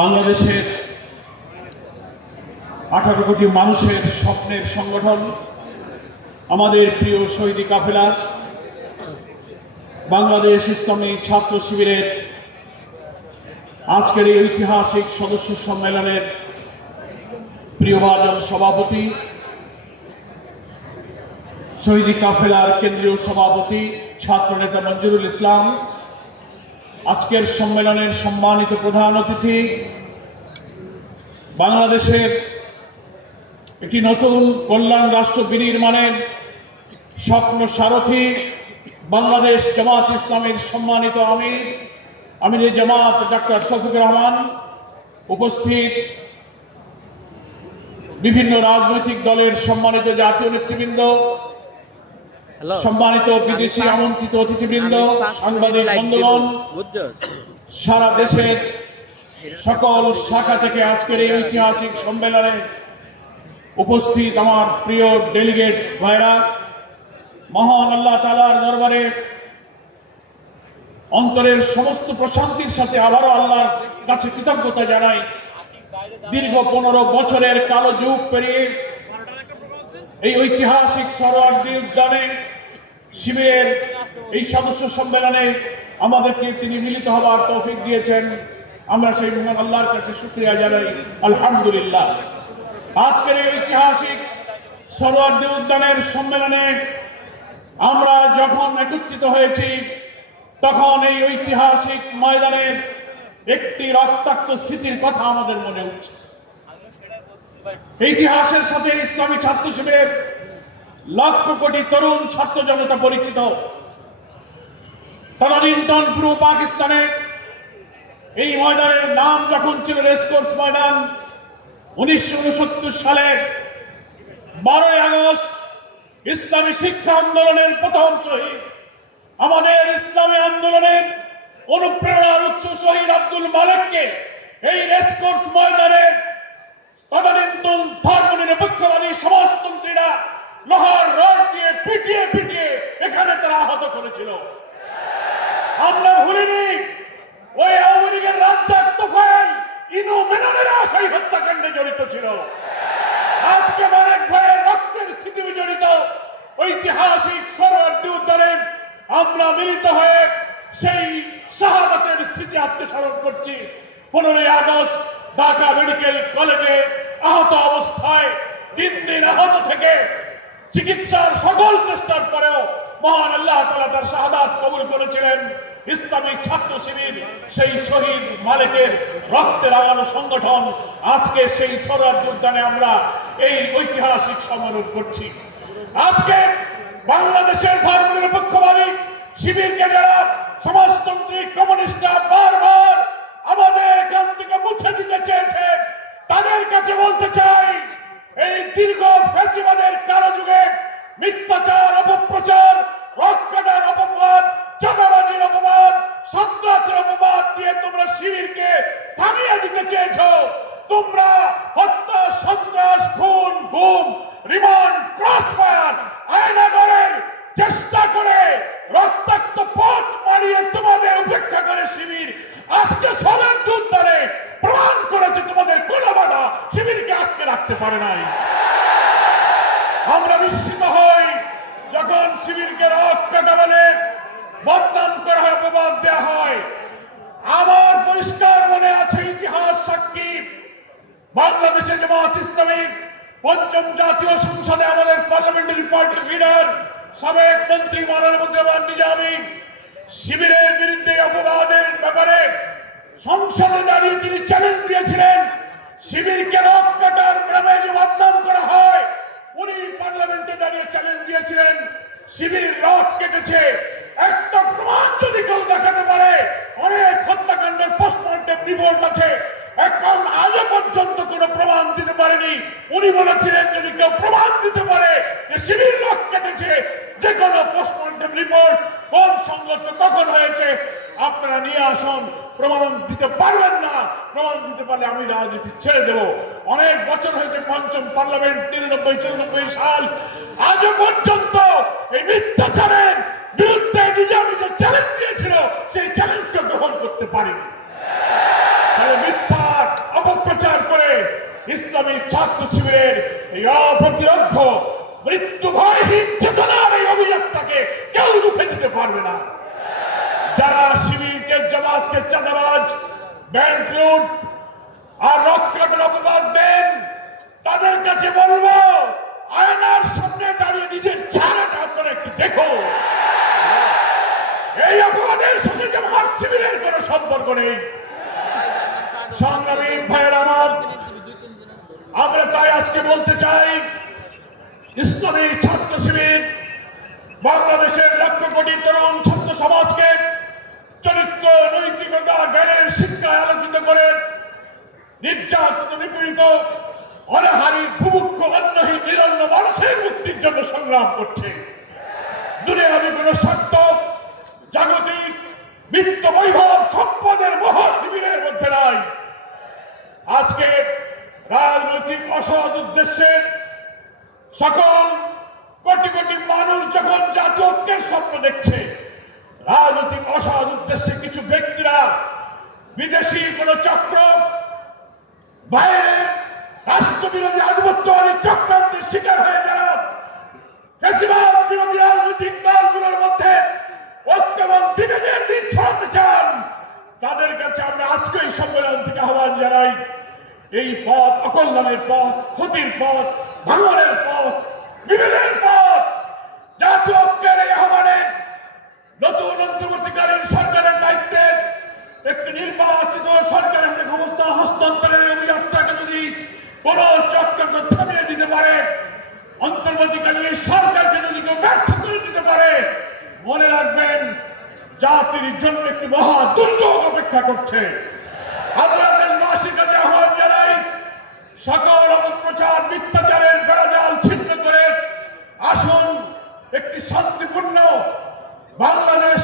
বাংলাদেশের 18 কোটি মানুষের স্বপ্নের সংগঠন আমাদের প্রিয় শহীদি কাফেলা বাংলাদেশ ইসলামী ছাত্র শিবিরের আজকের এই ঐতিহাসিক সদস্য সম্মেলনের প্রিয়ভাজন সভাপতি, শহীদি কাফেলার কেন্দ্রীয় সভাপতি ছাত্রনেতা মঞ্জুরুল ইসলাম, আজকের সম্মেলনের সম্মানিত প্রধান অতিথি, বাংলাদেশের একটি নতুন কল্যাণ রাষ্ট্র বিনির্মাণের স্বপ্ন সারথী বাংলাদেশ জামাত ইসলামের সম্মানিত আমিরে জামাত ডাক্তার শফিকুর রহমান, উপস্থিত বিভিন্ন রাজনৈতিক দলের সম্মানিত জাতীয় নেতৃবৃন্দ, সম্মানিত বিদেশি আমন্ত্রিত অতিথিবৃন্দ, সাংবাদিক বন্ধুগণ, সারা দেশের সকল শাখা থেকে আজকের এই ঐতিহাসিক সম্মেলনে উপস্থিত আমার প্রিয় ডেলিগেট ভাইরা, মহান আল্লাহ তাআলার দরবারে অন্তরের সমস্ত প্রশান্তির সাথে আবারও আল্লাহর কাছে কৃতজ্ঞতা জানাই। দীর্ঘ 15 বছরের কালো যুগ পেরিয়ে এই ঐতিহাসিক সরোয়ার্দী উদ্যানে শিবিরের এই সদস্য সম্মেলনে আমাদেরকে তিনি মিলিত হওয়ার তৌফিক দিয়েছেন। আমরা সেই মহান আল্লাহর কাছে শুকরিয়া জানাই, আলহামদুলিল্লাহ। আজকের এই ঐতিহাসিক সরোয়ার্দী উদ্যানের সম্মেলনে আমরা যখন একত্রিত হয়েছি তখন এই ঐতিহাসিক ময়দানের একটি রক্তাক্ত স্মৃতির কথা আমাদের মনে উঠছে। ইতিহাসের সাথে ইসলামী ছাত্র শিবিরের লক্ষ কোটি তরুণ ছাত্র জনতা পরিচিত। তদানীন্তন পূর্ব পাকিস্তানে এই ময়দানের নাম যখন ছিল রেসকোর্স ময়দান, 1969 সালে 12 আগস্ট ইসলামী শিক্ষা আন্দোলনের প্রথম শহীদ, আমাদের ইসলামী আন্দোলনের অনুপ্রেরণার উৎস শহীদ আব্দুল মালেককে এই রেসকোর্স ময়দানে তদানীন্তন ধর্মনিরপেক্ষবাদী সমাজতন্ত্রীরা লোহার রড দিয়ে পিটিয়ে এখানে তারা আহত করেছিল। আমরা ভুলিনি ওই আওয়ামী লীগের রাজ্জাক তোফায়েল ইনু মেননেরা সেই হত্যাকাণ্ডে জড়িত ছিল। আজকে মালেক ভাইয়ের রক্তের স্মৃতি জড়িত ঐতিহাসিক সরোয়ার্দী উদ্যানে আমরা মিলিত হয়ে সেই শাহাদাতের স্মৃতি আজকে স্মরণ করছি। 15 আগস্ট ঢাকা মেডিকেল কলেজে আহত অবস্থায় দিন আহত থেকে চিকিৎসার সকল চেষ্টার পরেও মহান আল্লাহ তাআলা তার শাহাদাত কবুল করেছিলেন। ইসলামী ছাত্র শিবির সেই শহীদ মালেকের রক্তে রাঙানো সংগঠন আজকে সেই সরোয়ার্দী উদ্যানে আমরা এই ঐতিহাসিক সম্মেলন করছি। আজকে বাংলাদেশের ধর্মনিরপেক্ষবাদী শিবিরকে যারা সমাজতান্ত্রিক কমিউনিস্টরা বারবার আমাদের এখান থেকে মুছে দিতে চেয়েছে, তাদের কাছে বলতে চাই, এই দীর্ঘ ফ্যাসিবাদের কালো যুগে মিথ্যাচার, অপপ্রচার, রক্তদান অপবাদ, চাঁদাবাজির অপবাদ, সন্ত্রাসের অপবাদ দিয়ে তোমরা শিবিরকে থামিয়ে দিতে চেয়েছ। তোমরা হত্যা, সন্ত্রাস, খুন, গুম, রিমান্ড, ক্রসফায়ার, আয়নাগরের চেষ্টা করে রক্তাক্ত পথ মারিয়ে তোমাদের উপেক্ষা করে শিবির আজকে সরোয়ার্দী উদ্যানে প্রমাণ করেছে তোমাদের কোন বাধা শিবিরকে আটকে রাখতে পারে নাই। আমরা বিস্মিত হই যখন শিবিরকে রক্তটা বলে বদনাম করা হয়, অপবাদ দেওয়া হয়। আমার পরিষ্কার মনে আছে, ইতিহাস সাক্ষী, বাংলাদেশে জামাত ইসলামীর 5ম জাতীয় সংসদে আমাদের পার্লামেন্টারি পার্টি লিডার সাবেক মন্ত্রী মাওলানা মুজিবুর নিজামী শিবিরের বিরুদ্ধে অপরাধের ব্যাপারে সংসদে দাঁড়িয়ে তিনি চ্যালেঞ্জ দিয়েছিলেন, শিবিরকে রক কাটার নামে যে বদনাম করা হয়, উনি পার্লামেন্টে দাঁড়িয়ে চ্যালেঞ্জ দিয়েছিলেন শিবির রক কেটেছে। একটা প্রমাণ যদি কেউ দেখাতে পারে, অনেক হত্যাকাণ্ডের পোস্টমর্টেম রিপোর্ট আছে, এখন আজও পর্যন্ত কোনো প্রমাণ দিতে পারেনি। উনি বলেছিলেন যদি কেউ প্রমাণ দিতে পারে যে শিবির রক কেটেছে, যে কোনো পোস্টমর্টেম রিপোর্ট, কোন সংঘর্ষ কখন হয়েছে, আপনারা নিয়ে আসুন। প্রমাণ দিতে পারবেন না, প্রমাণ দিতে পারলে আমি রাজনীতি ছেড়ে দেব। অনেক বছর হয়েছে, 5ম পার্লামেন্ট 93-94 সাল, আজও পর্যন্ত এই মিথ্যাচারের বিরুদ্ধে নিজামী যে চ্যালেঞ্জ দিয়েছিল সেই চ্যালেঞ্জকে গ্রহণ করতে পারেনি। তাহলে ইসলামী ছাত্র শিবিরের এই অপ্রতিরোধ্য মৃত্যু ভয়হীন চেতনার এই অভিযাত্রাকে কেউ রুখে দিতে পারবে না। যারা শিবিরকে, জামাতকে চাঁদাবাজ, ব্যাংক লুট আর রক্ষাটের অপবাদ দেন, তাদের কাছে বলবো, আয়নার সামনে দাঁড়িয়ে নিজের চেহারাটা আপনারা একটু দেখো। এই অপবাদের সাথে জামাত শিবিরের কোনো সম্পর্ক নেই। সংগ্রামী ভাইয়ের আমার, আমরা তাই আজকে বলতে চাই, ইসলামী ছাত্র শিবির বাংলাদেশের লক্ষ কোটি তরুণ ছাত্র সমাজকে চরিত্র, নৈতিকতা, জ্ঞানের শিক্ষায় আলোকিত করে নির্যাতিত, নিপীড়িত, অনাহারী, বুভুক্ষ, অন্নহীন, নিরন্ন মানুষের মুক্তির জন্য সংগ্রাম করছে। দুনিয়াবি কোন স্বার্থ, জাগতিক বিত্ত, বৈভব, সম্পদের মোহ শিবিরের মধ্যে নাই। আজকে রাজনৈতিক অসৎ উদ্দেশ্যে সকল কোটি কোটি মানুষ যখন জাতীয় ঐক্যের স্বপ্ন দেখছে, রাজনৈতিক অসৎ উদ্দেশ্যে কিছু ব্যক্তিরা, বিদেশি কোন চক্র, বাইরের রাষ্ট্রবিরোধী আধিপত্যবাদী চক্রান্তের শিকার হয়ে যারা ফ্যাসিবাদ বিরোধী রাজনৈতিক দলগুলোর মধ্যে ঐক্য এবং বিভেদের বীজ ছড়াতে চান, তাদের কাছে আমরা আজকে এই সম্মেলন থেকে আহ্বান জানাই, এই পথ অকল্যাণের পথ, ক্ষতির পথ, ভাঙনের পথ, বিভেদের পথ। জাতীয় ঐক্যের এই আহ্বানে নতুন অন্তর্বর্তীকালীন সরকারের দায়িত্বে একটি নির্বাচিত সরকারের হাতে ক্ষমতা হস্তান্তরের অভিযাত্রাকে যদি কোন চক্রান্ত থামিয়ে দিতে পারে, অন্তর্বর্তীকালীন সরকারকে যদি কেউ ব্যর্থ করে দিতে পারে, মনে রাখবেন জাতির জন্য একটি মহা দুর্যোগ অপেক্ষা করছে। আমরা দেশবাসীর কাছে আহ্বান জানাই, সকল অপপ্রচার, মিথ্যাচারের বেড়াজাল ছিন্ন করে আসুন একটি শান্তিপূর্ণ বাংলাদেশ,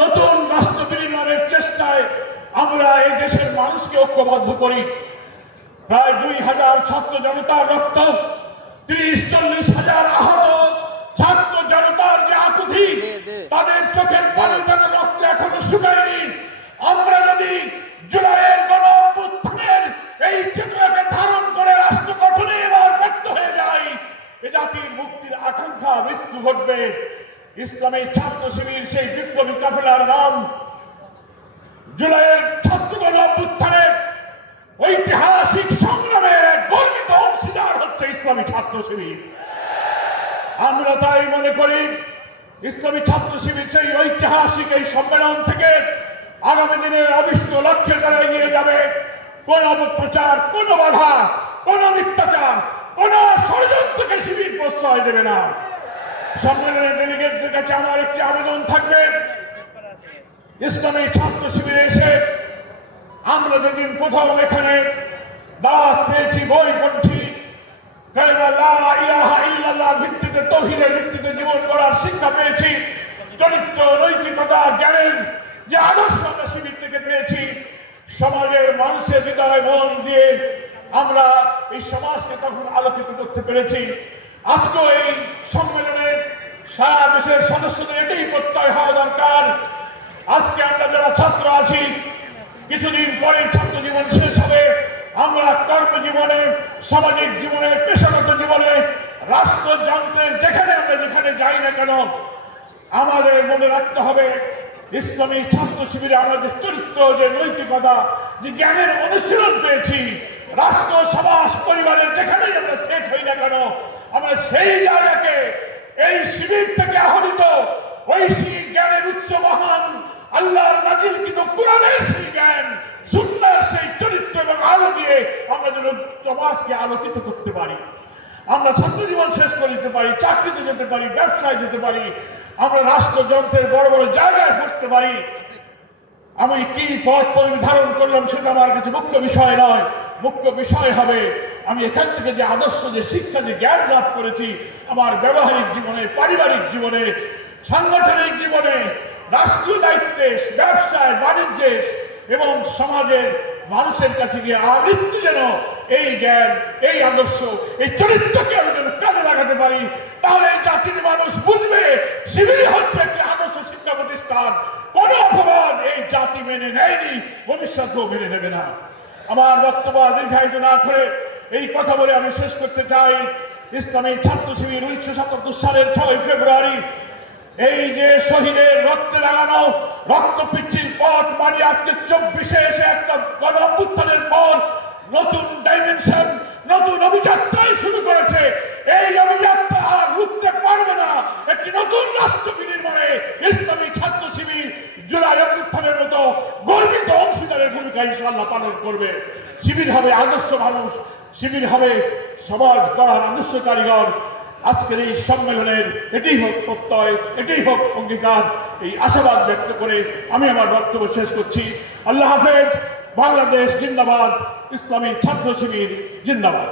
নতুন রাষ্ট্র বিনির্মাণের চেষ্টায় আমরা এই দেশের মানুষকে ঐক্যবদ্ধ করি। প্রায় 2000 ছাত্র জনতার রক্ত, 30-40 হাজার আহত ছাত্র জনতার যে আকুতি, তাদের চোখের পানি, তাদের রক্ত এখনো শুকায়নি। আমরা যদি জুলাইয়ের গণ অভ্যুত্থানের এই চেতনাকে ধারণ করে রাষ্ট্র গঠনে এবার ব্যর্থ হয়ে যাই, এ জাতির মুক্তির আকাঙ্ক্ষা মৃত্যু ঘটবে। ইসলামী ছাত্র শিবির সেই বিপ্লবী কাফেলার নাম। জুলাইয়ের ছাত্র গণ অভ্যুত্থানের ঐতিহাসিক সংগ্রামের এক গর্বিত অংশীদার হচ্ছে ইসলামী ছাত্র শিবির। আমরা তাই মনে করি, ইসলামী ছাত্র শিবির সেই ঐতিহাসিক এই সম্মেলন থেকে আগামী দিনে অভিষ্ট লক্ষ্যে তারা এগিয়ে যাবে। কোন অপপ্রচার, কোন বাধা, কোন মিথ্যাচার, কোন ষড়যন্ত্রকে শিবির প্রশ্রয় দেবে না। সম্মেলনের ডেলিগেটদের কাছে আমার একটি আবেদন থাকবে, ইসলামী ছাত্র শিবিরে এসে আমরা যেদিন প্রথম এখানে দাওয়াত পেয়েছি, বইপন্থী কালিমা লা ইলাহা ইল্লাল্লাহ ভিত্তিতে, তাওহীদের ভিত্তিতে জীবন গড়ার শিক্ষা পেয়েছি, চরিত্র, নৈতিকতা, জ্ঞানের যে আদর্শ আমরা শিবির থেকে পেয়েছি, সমাজের মানুষের হৃদয় মন দিয়ে আমরা এই সমাজকে তখন আলোকিত করতে পেরেছি। আজকেও এই সম্মেলনে সারা দেশের সদস্যদের এটাই প্রত্যয় হওয়া দরকার। আজকে আমরা যারা ছাত্র আছি, কিছুদিন পরে ছাত্র জীবন শেষ হবে, আমরা কর্মজীবনে, সামাজিক জীবনে, পেশাগত জীবনে, রাষ্ট্রযন্ত্রের যেখানে আমরা যেখানে যাই না কেন, আমাদের মনে রাখতে হবে ইসলামী ছাত্র শিবিরে আমরা যে চরিত্র, যে নৈতিকতা, যে জ্ঞানের অনুশীলন পেয়েছি, রাষ্ট্র, সমাজ, পরিবারের যেখানেই আমরা সেট হই না কেন, আমরা সেই জায়গাকে এই শিবির থেকে আহরিত ঐশী জ্ঞানের উৎস মহান আল্লাহর নাজিলকৃত কোরআনের সেই জ্ঞান, সুন্নাহর সেই চরিত্র এবং আলো দিয়ে আমরা যেন সমাজকে আলোকিত করতে পারি। আমরা ছাত্র জীবন শেষ করে দিতে পারি, চাকরিতে যেতে পারি, ব্যবসায় যেতে পারি, আমরা রাষ্ট্রযন্ত্রের বড় বড় জায়গায় বসতে পারি। আমি কি পথ পরিধারণ করলাম সেটা আমার কাছে মুখ্য বিষয় নয়। মুখ্য বিষয় হবে আমি এখান থেকে যে আদর্শ, যে শিক্ষা, যে জ্ঞান লাভ করেছি, আমার ব্যবহারিক জীবনে, পারিবারিক জীবনে, সাংগঠনিক জীবনে, রাষ্ট্রীয় দায়িত্বে, ব্যবসায়, বাণিজ্যে এবং সমাজের মানুষের কাছে গিয়ে আমৃত্যু যেন এই জ্ঞান, এই আদর্শ, এই চরিত্রকে আমি যেন কাজে লাগাতে পারি, তাহলে এই জাতির মানুষ বুঝবে শিবির হচ্ছে একটি আদর্শ শিক্ষা প্রতিষ্ঠান। কোন অপবাদ এই জাতি মেনে নেয়নি, ভবিষ্যতেও মেনে নেবে না। আমার বক্তব্য দীর্ঘায়িত না করে এই কথা বলে আমি শেষ করতে চাই। ইসলামী ছাত্র শিবির 1977 সালের 6 ফেব্রুয়ারি এই যে শহীদের রক্তে লাগানো রক্ত পিচ্ছির পথ মানে আজকে 24-এ এসে একটা গণ অভ্যুত্থানের পর নতুন ডাইমেনশন, নতুন অভিযাত্রাই শুরু করেছে। এই অভিযাত্রা আর রুখতে পারবে না। একটি নতুন রাষ্ট্র বিনির্মাণে ইসলামী ছাত্র শিবির জুলাই অভ্যুত্থানের মতো গর্বিত অংশীদারের ভূমিকা ইনশাআল্লাহ পালন করবে। শিবির হবে আদর্শ মানুষ, শিবির হবে সমাজ গড়ার আদর্শ কারিগর। আজকের এই সম্মেলনের এটাই হোক প্রত্যয়, এটাই হোক অঙ্গীকার। এই আশাবাদ ব্যক্ত করে আমি আমার বক্তব্য শেষ করছি। আল্লাহ হাফেজ। বাংলাদেশ জিন্দাবাদ। ইসলামী ছাত্র শিবির জিন্দাবাদ।